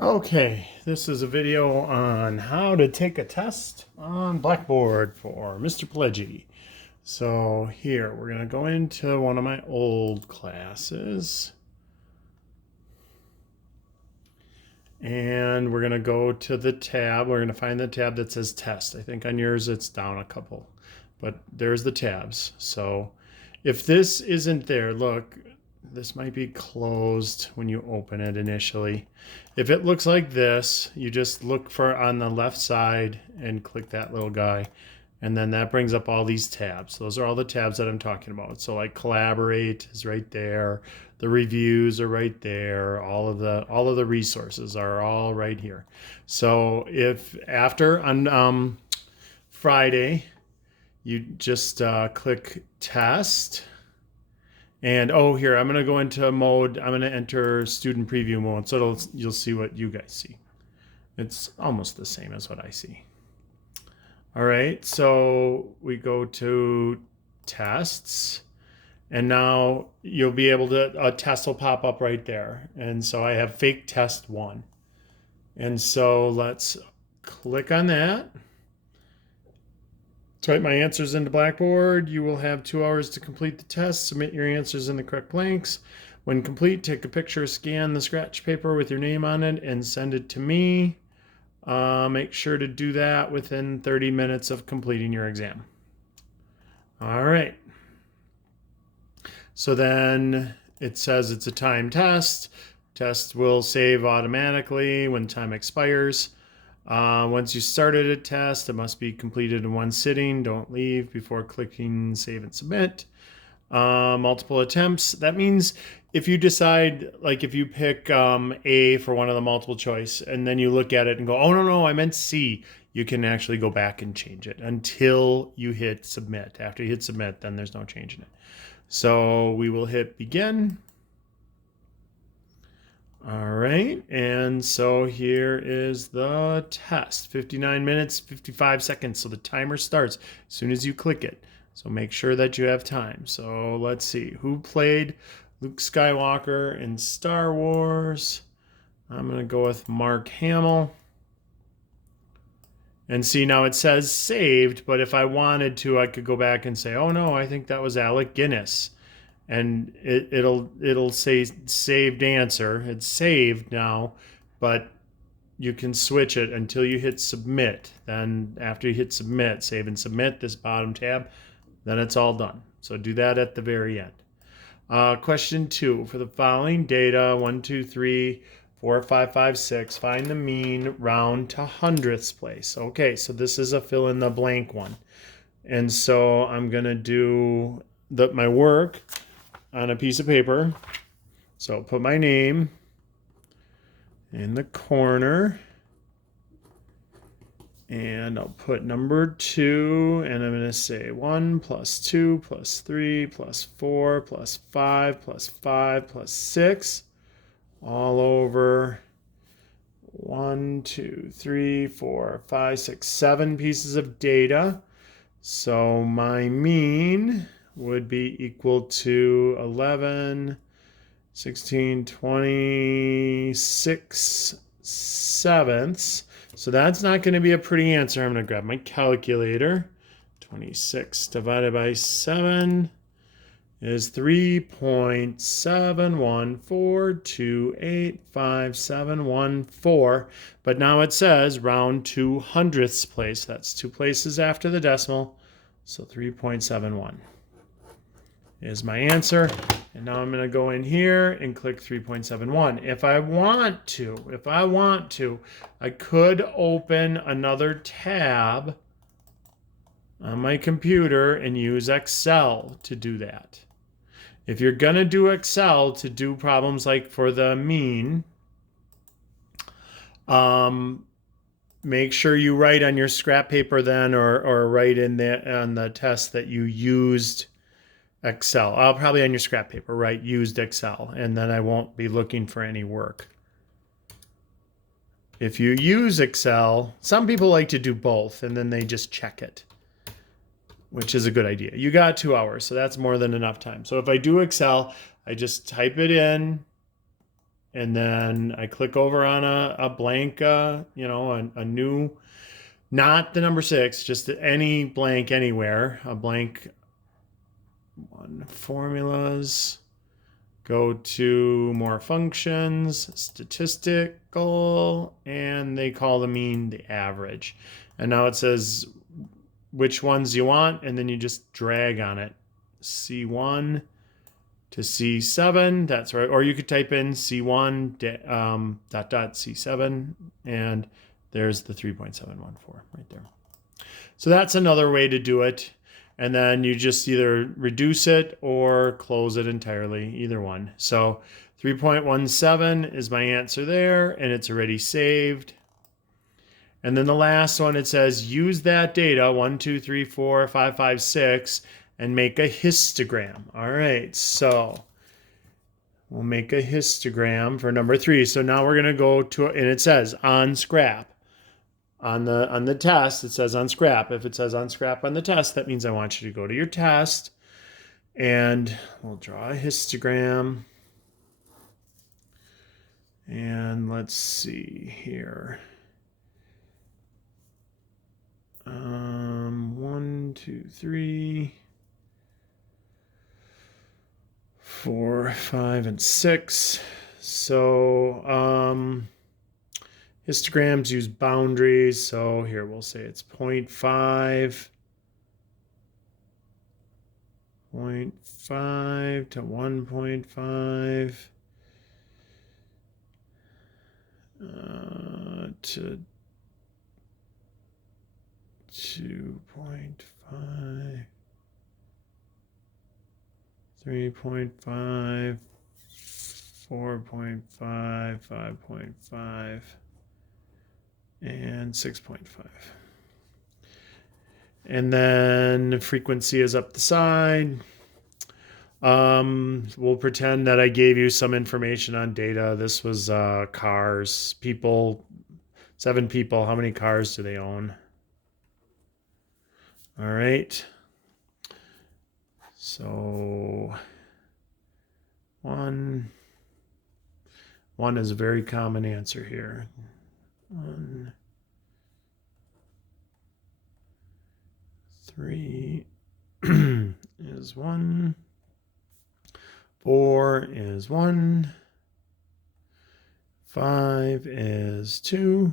Okay, this is a video on how to take a test on Blackboard for Mr. Pledgy. So here, we're going to go into one of my old classes. And we're going to go to the tab. We're going to find the tab that says test. I think on yours it's down a couple, but there's the tabs. So if this isn't there, look, this might be closed when you open it initially. If it looks like this, you just look for on the left side and click that little guy. And then that brings up all these tabs. Those are all the tabs that I'm talking about. So like collaborate is right there. The reviews are right there. All of the resources are all right here. So if after on Friday, you just click test. And oh, here, I'm going to go into mode. I'm going to enter student preview mode. So you'll see what you guys see. It's almost the same as what I see. All right, so we go to tests. And now you'll be able to, a test will pop up right there. And so I have fake test 1. And so let's click on that. Type my answers into Blackboard. You will have 2 hours to complete the test. Submit your answers in the correct blanks. When complete, take a picture, scan the scratch paper with your name on it, and send it to me. Make sure to do that within 30 minutes of completing your exam. All right. So then it says it's a time test. Test will save automatically when time expires. Once you started a test, it must be completed in one sitting. Don't leave before clicking save and submit. Multiple attempts. That means if you decide, like if you pick A for one of the multiple choice and then you look at it and go, oh, no, I meant C, you can actually go back and change it until you hit submit. After you hit submit, then there's no changing it. So we will hit begin. All right, and so here is the test. 59 minutes, 55 seconds. So the timer starts as soon as you click it. So make sure that you have time. So let's see, who played Luke Skywalker in Star Wars? I'm gonna go with Mark Hamill. And see, now it says saved, but if I wanted to, I could go back and say, oh no, I think that was Alec Guinness. And it'll say saved answer. It's saved now, but you can switch it until you hit submit. Then after you hit submit, save and submit, this bottom tab, then it's all done. So do that at the very end. Question 2, for the following data, 1, 2, 3, 4, 5, 5, 6, find the mean, round to hundredths place. Okay, so this is a fill in the blank one. And so I'm gonna do my work on a piece of paper. So I'll put my name in the corner. And I'll put number 2, and I'm going to say 1 plus 2 plus 3 plus 4 plus 5 plus 5 plus 6 all over 1, 2, 3, 4, 5, 6, 7 pieces of data. So my mean would be equal to 11, 16, 26 sevenths. So that's not going to be a pretty answer. I'm going to grab my calculator. 26 divided by 7 is 3.714285714. But now it says round to hundredths place. That's 2 places after the decimal. So 3.71 is my answer. And now I'm going to go in here and click 3.71. If I want to, I could open another tab on my computer and use Excel to do that. If you're going to do Excel to do problems like for the mean, make sure you write on your scrap paper then or write in on the test that you used Excel. I'll probably on your scrap paper write used Excel, and then I won't be looking for any work. If you use Excel, some people like to do both and then they just check it, which is a good idea. You got 2 hours, so that's more than enough time. So if I do Excel, I just type it in and then I click over on a blank, a new, not the number 6, just any blank anywhere, a blank one. Formulas, go to more functions, statistical, and they call the mean the average. And now it says which ones you want, and then you just drag on it. C1 to C7, that's right. Or you could type in C1 C7, and there's the 3.714 right there. So that's another way to do it. And then you just either reduce it or close it entirely, either one. So 3.17 is my answer there, and it's already saved. And then the last one, it says use that data, 1, 2, 3, 4, 5, 5, 6, and make a histogram. All right, so we'll make a histogram for number 3. So now we're gonna go to, and it says on scrap. On the test, it says on scrap. If it says on scrap on the test, that means I want you to go to your test, and we'll draw a histogram. And let's see here. 1, 2, 3, 4, 5, and 6. So histograms use boundaries. So here we'll say it's 0.5, 0.5 to 1.5 to 2.5, 3.5, 4.5, 5.5, and 6.5. And then frequency is up the side. We'll pretend that I gave you some information on data. This was cars, people, 7 people. How many cars do they own? All right. So one is a very common answer here. 1, 3 is 1. 4 is 1. 5 is 2.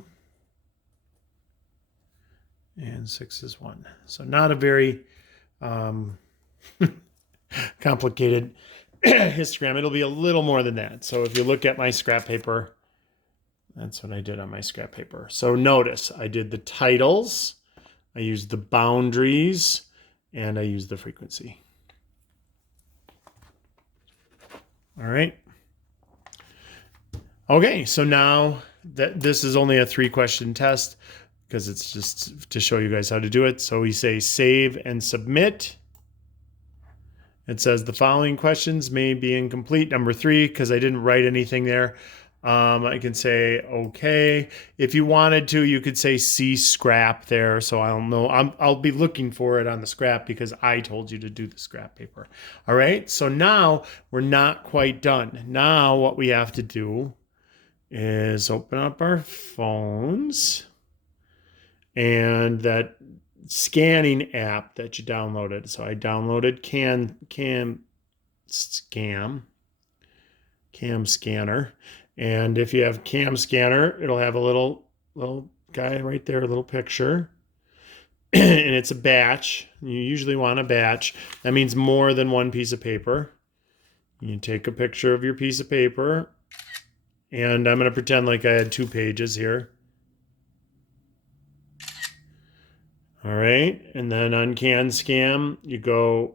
And 6 is 1. So not a very complicated histogram. It'll be a little more than that. So if you look at my scrap paper, that's what I did on my scrap paper. So notice I did the titles, I used the boundaries, and I used the frequency. All right. Okay, so now that this is only a 3-question test because it's just to show you guys how to do it. So we say save and submit. It says the following questions may be incomplete. Number 3, because I didn't write anything there. I can say okay. If you wanted to, you could say see scrap there. So I don't know. I'll be looking for it on the scrap because I told you to do the scrap paper. All right. So now we're not quite done. Now what we have to do is open up our phones and that scanning app that you downloaded. So I downloaded Cam Scanner. And if you have Cam Scanner, it'll have a little guy right there, a little picture. And it's a batch. You usually want a batch. That means more than one piece of paper. You take a picture of your piece of paper. And I'm going to pretend like I had 2 pages here. All right. And then on CanScam, you go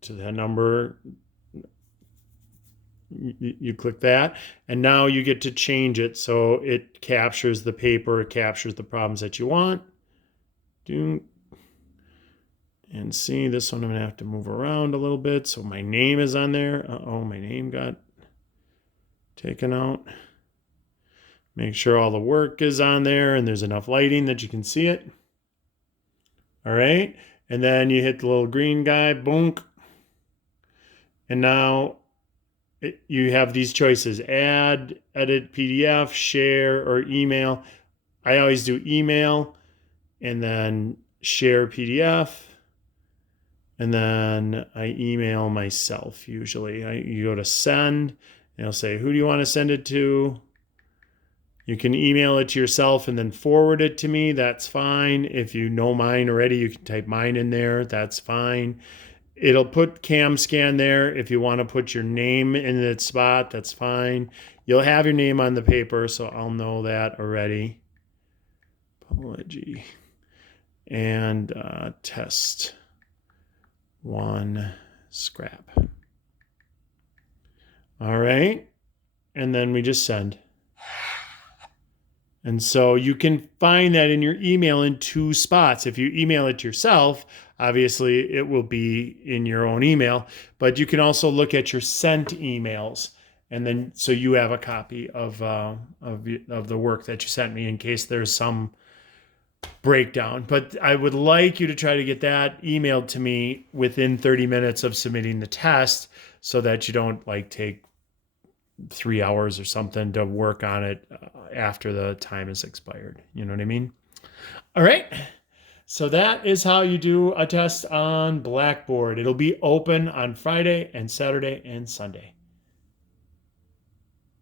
to that number. You click that, and now you get to change it so it captures the paper, it captures the problems that you want. And see, this one I'm gonna have to move around a little bit so my name is on there. Uh-oh, my name got taken out. Make sure all the work is on there and there's enough lighting that you can see it. All right, and then you hit the little green guy, boom. And now you have these choices: add, edit PDF, share, or email. I always do email and then share PDF. And then I email myself usually. You go to send, and it'll say, who do you want to send it to? You can email it to yourself and then forward it to me. That's fine. If you know mine already, you can type mine in there. That's fine. It'll put cam scan there. If you want to put your name in its spot, that's fine. You'll have your name on the paper, so I'll know that already. Apology. And test 1 scrap. All right. And then we just send. And so you can find that in your email in 2 spots. If you email it to yourself, obviously it will be in your own email, but you can also look at your sent emails. And then, so you have a copy of the work that you sent me in case there's some breakdown. But I would like you to try to get that emailed to me within 30 minutes of submitting the test so that you don't like take 3 hours or something to work on it after the time is expired. You know what I mean? All right. So that is how you do a test on Blackboard. It'll be open on Friday and Saturday and Sunday.